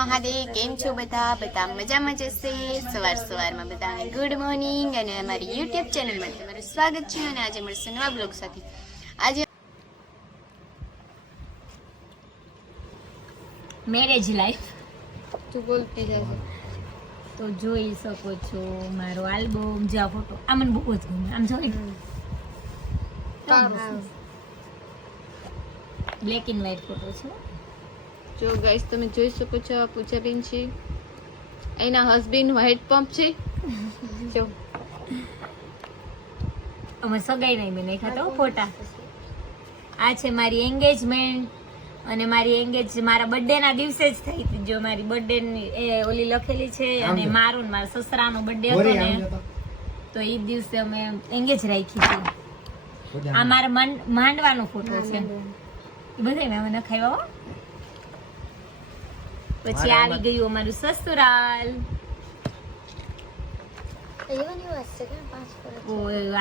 મહાદેવ કેમ છો બધા બધા મજામાં જશે સવાર સવારમાં બધાને ગુડ મોર્નિંગ અને અમારી યુટ્યુબ ચેનલમાં તમારું સ્વાગત છે અને આજે મળશે નવા બ્લોગ સાથે આજે મેરેજ લાઈફ તું બોલતી જશે તો જોઈ શકો છો મારો આલ્બમ જે આ ફોટો આ મને બહુ જ ગમે. આમ જોઈ બ્લેક એન્ડ વ્હાઈટ ફોટો છે. જો ગાઈસ તમે જોઈ શકો છો આ પૂજાબેન છે. એના હસબન્ડ હેડ પંપ છે. જો. અમે સગાઈ નહીં મેં નહીં ખાતો ફોટા. આ છે મારી એન્ગેજમેન્ટ અને મારી એન્ગેજ મારા બર્થડેના દિવસે જ થઈ હતી. જો મારી બર્થડેની એ ઓલી લખેલી છે અને મારું ને મારા સસરાનો બર્થડે હતો ને. તો. એ દિવસે અમે એન્ગેજ રાખી હતી. આ મારા માંડ- માંડવાનો ફોટો છે. એ બધા મેં અમે નખાવ્યા હો. પછી આવી ગયું અમારું સસુરાલ.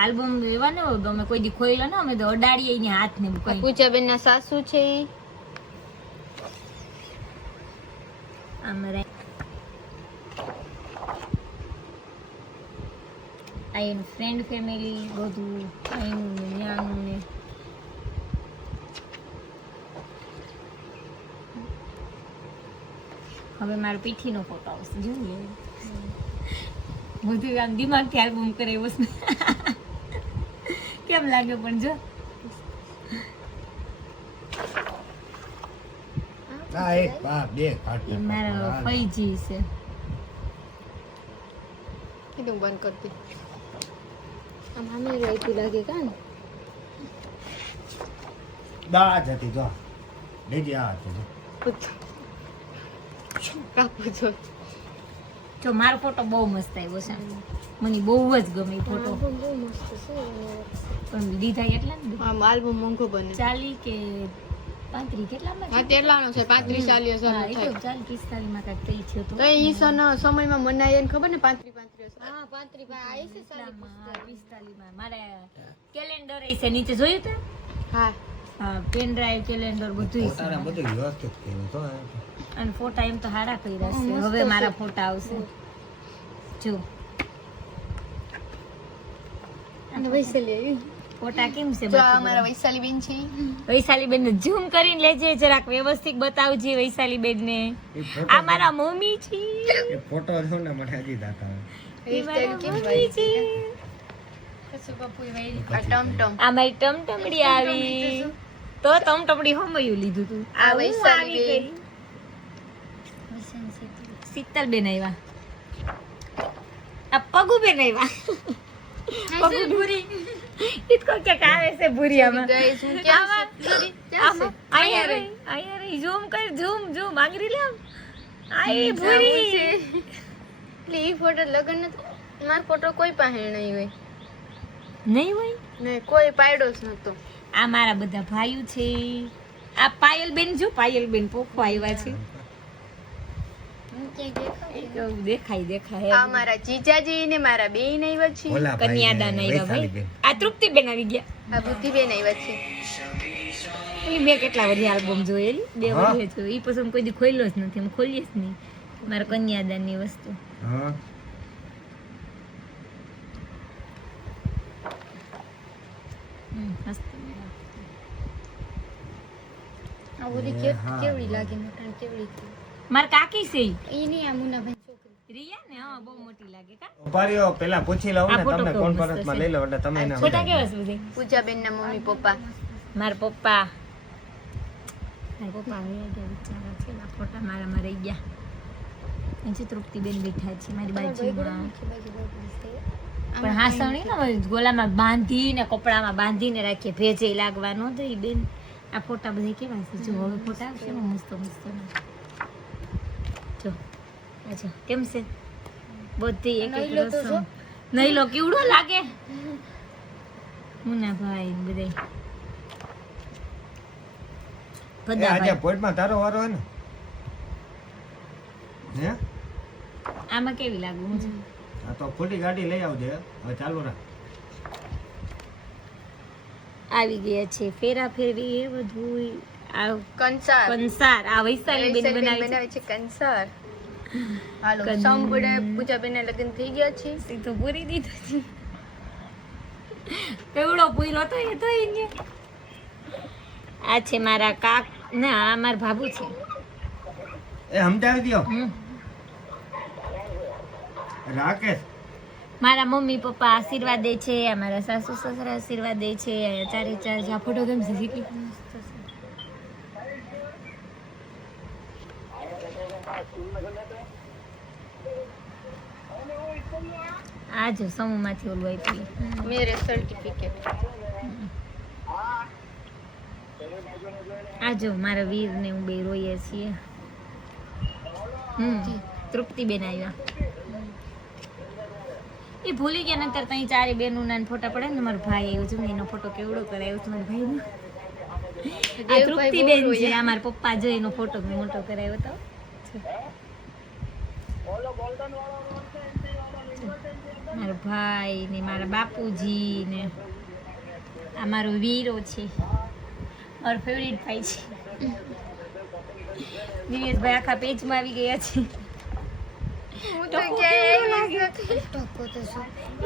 આલ્બમ એવા ને અમે કોઈ દી ખોઈલો ને અમે તો અડાડીએ એને હાથ ને કઈ. પૂજાબેન ના સાસુ છે આમ રાખ. આ ફ્રેન્ડ ફેમિલી બધું આ એનું ન્યાનું ને હવે મારો પીઠીનો ફોટો આવશે. જોઈએ. બધું આમ દિમાગથી આલ્બમ કરે એવો. કેમ લાગે પણ જો? આ આ મારા છે. કીધું બંધ કરતી આમ આમે રાયતું લાગે કા ને? દા જતી જો. લેજે આ હતી. જો કાપું છો જો મારો ફોટો બહુ મસ્ત આવ્યો છે. મને બહુ જ ગમે ફોટો. પણ લીધા કેટલા ને? આમ આલ્બમ મોંઘો બને. ચાલી કે પાંત્રી કેટલામાં હા તેટલાનો છે પાંત્રીસ ચાલીસ હજાર એ થાય. તો ચાલી પિસ્તાલીસમાં કાંઈક થઈ થયો તો. તો એ સન સમયમાં મનાય એને ખબર ને પાંત્રી પાંત્રીસ હા પાંત્રી છે હા, પિસ્તાલીસમાં. મારે કેલેન્ડર છે નીચે જોયું તે? હા. હા પેન ડ્રાઈવ કેલેન્ડર બધું બધું વ્યવસ્થિત કર્યું તો અને ફોટા એમ તો હારા કર્યા છે હવે મારા ફોટા આવશે. જો. ફોટા કેમ છે જો આ બાકી વૈશાલી બેન છે. વૈશાલી બેન ઝૂમ કરીને લેજે જરાક વ્યવસ્થિત બતાવજે વૈશાલી બેન ને આ મારા મમ્મી છે. એ ફોટો જો ને મને હજી દાખલ એ મારા મમ્મી છે. આ મારી ટમટમડી આવી. તો. ટમટમડી હમયું લીધું તું. આ વૈશાલી બેન. શીતલ બેન આવ્યા આ પગુ બેન આવ્યા પગુ ભૂરી ઇતકો કે કાવે છે ભૂરી આમાં આયા રે આયા રહી ઝૂમ કર ઝૂમ ઝૂમ આંગરી લે આઈ ભૂરી એટલે ઈ ફોટો લગન નથી. મારો ફોટો કોઈ પાસે નહીં હોય. નહીં હોય? નહીં કોઈ પાડ્યો જ નતો. આ મારા બધા ભાઈઓ છે. આ પાયલ બેન જો પાયલ બેન પોખો આવ્યા છે. એ દેખાય. દેખાય આ મારા જીજાજી ને મારા બેન આવ્યા છે ભોલા ભાઈ ને કન્યાદાન આવ્યા ભાઈ. આ તૃપ્તિ બેન આવી ગયા. આ બુદ્ધિબેન આવ્યા છે મેં કેટલા બધી આલ્બમ જોયેલી. બે વર્ષે જોઈ એ પછી કોઈ દી ખોલ્યો જ નથી હું ખોલીએ જ નહીં. મારા કન્યાદાનની વસ્તુ. આ બધી. કેવડી લાગે મોટા કેવડી મારા કાકી છે એની આ મુનાભાઈ છોકરી. રિયા ને? હા બહુ મોટી લાગે કા? ઊભા પેલા પૂછી લઉં ને તમને કેવો મસ્ત કોન્ફરન્સમાં લઈ લો એટલે તમે એને છોટા કેવા છે બધી? પૂજાબેન ના મમ્મી પપ્પા. માર પપ્પા. મારા પપ્પા વયા ગયા બિચારા છે આ ફોટા મારામાં રહી ગયા. અહીંથી તૃપ્તિબેન બેઠા છે મારી બાજુમાં. પણ હાસવણી ને ગોલામાં બાંધીને કપડામાં બાંધીને રાખીએ ભેજે લાગવા ન એ બેન. આ ફોટા બધા કેવા છે? જો હવે ફોટા આવશે મસ્ત મસ્ત. અચ્છા કેમ છે? બધી એક એક રસમ. નહીં લો કેવડો લાગે? મુના ભાઈ બધા બધા આજે પોઈન્ટમાં તારો વારો હે ને. હે? આમાં કેવી લાગુ હું આ તો ખોટી ગાડી લઈ આવજે. હવે ચાલુ રાખ. આવી ગયા છે ફેરા ફેરી એ બધું આ કંસાર. કંસાર આ વૈશાલી બેન બનાવે છે કંસાર. હાલો કન- સંપૂર્ણ પૂજાબેન લગ્ન થઈ ગયા છે. છે તો પૂરી દીધો છે. કેવડો પૂરો તો એ તો એને આ છે મારા કાક ના આ મારા ભાભુ છે. એ સમજાવી દો હમ. રાકેશ. મારા મમ્મી પપ્પા આશીર્વાદ દે છે અમારા મારા સાસુ સસરા આશીર્વાદ દે છે ચારે ચાર જ્યાં ફોટો ગમશે કેટલી મસ્ત છે. આ જો સમૂહમાંથી ઓલું આપ્યું મેરે સર્ટિફિકેટ આ જો મારા વીર ને હું બે રોઈએ છીએ. હમ તૃપ્તિબેન આવ્યા એ ભૂલી ગયા નતર ત્યાં ચારે બેનું ના ફોટા પડે ને મારો ભાઈ આવ્યો છે મેં એનો ફોટો કેવડો કરાયો છે મારા ભાઈ આ તૃપ્તિબેન છે આ મારા પપ્પા જો એનો ફોટો મોટો કરાવ્યો તો. મારો ભાઈ ને મારા બાપુજી ને આ મારો વીરો છે. મારો ફેવરિટ ભાઈ છે. દિનેશભાઈ આખા પેજમાં આવી ગયા છે.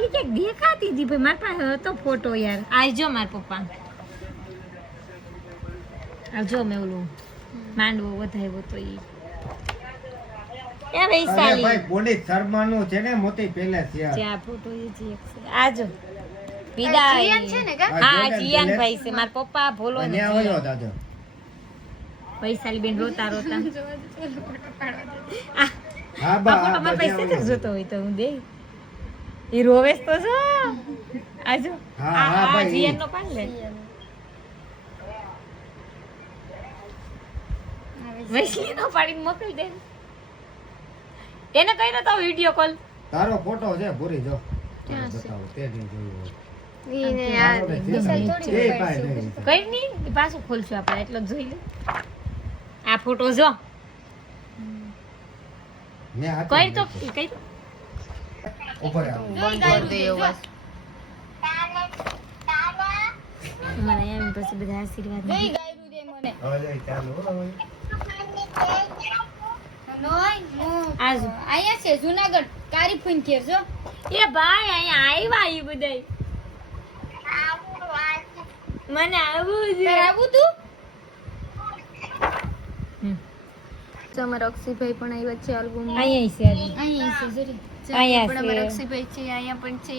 એ દેખાતી હતી ભાઈ મારા પાસે હતો ફોટો યાર. આવજો મારા પપ્પા. આવજો મેં ઓલું માંડવો વધાવ્યો તો ઈ. એ વૈશાલી ભાઈ પોલીસ શર્માનું છે ને મોતી પહેલે છે. જ્યાં ફોટો એ છે. આ વિદાય. છે ને હા જીયાન ભાઈ છે. મારા પપ્પા ભોલો ને આવ્યો દાદો. વૈશાલી બેન રોતા. રોતા હા બા મારા બધે પાસે જોતો હોય તો હું દે ઈ રોવેશ તો જો. આ હા, હા, ભાઈ. જીયાન નો પાડ લે. વૈશાલી નો પાડીને મોકલી દે. એને કઈ નતો વિડિયો કોલ તારો ફોટો છે ભૂરી જો. બતાવો તે દી જોયું કાંઈ નહીં. નહીં પાછું ખોલશું આપણે એટલો જોઈ લે. આ ફોટો જો. કઈ તો કઈ ઉપર આવો. બંધ કરી દે એવો બસ અમારા અહીંયા પછી બધા આશીર્વાદ મને? ચાલો હો હવે. નોય હું આ જો અહીંયા છે જુનાગઢ કારી ફૂન ઘેર જો એ ભાઈ અહીંયા આવ્યા ઈ બધાય. મને આવું છે આવું તું? અમારા અક્ષયભાઈ પણ આવ્યા છે આલ્બમ અહીંયા છે. અહીંયા છે જોરી. અહીંયા પણ અમારા અક્ષયભાઈ છે અહીંયા પણ છે.